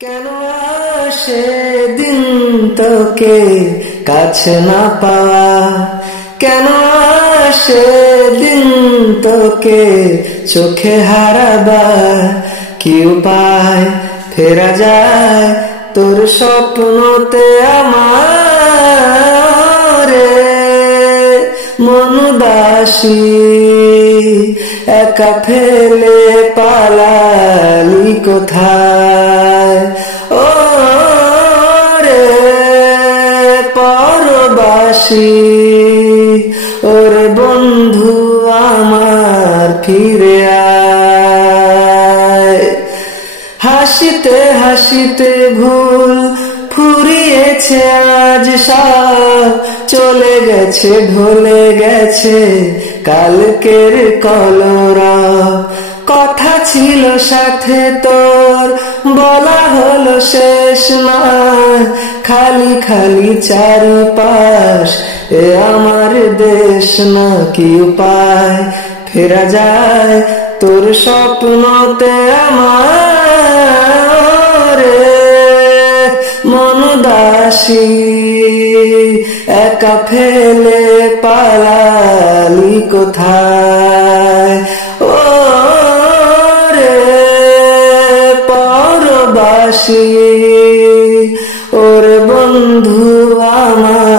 কেন আসে দিন তোকে কাছে না পাওয়া, কেন আসে দিন তোকে চোখে হারাবার, কি উপায় ফেরা যায় তোর স্বপ্নতে আমার, মন উদাসী একা ফেলে পালালি কোথায়, ও রে পরবাসী, ওরে বন্ধু আমার ফিরে আয়। হাসিতে হাসিতে ভুল ফুরিয়েছে আজ সব, চলে গেছে ঢলে গেছে কালকের কলরব, কথা ছিল সাথে তোর বলা হলো শেষ নয়, খালি খালি চারপাশ এ আমার দেশ না, কি উপায় ফেরা যায় তোর স্বপ্নতে আমার, মন উদাসী একা ফেলে পালালি কোথায়, ও রে পরবাসী, ওরে বন্ধু আমার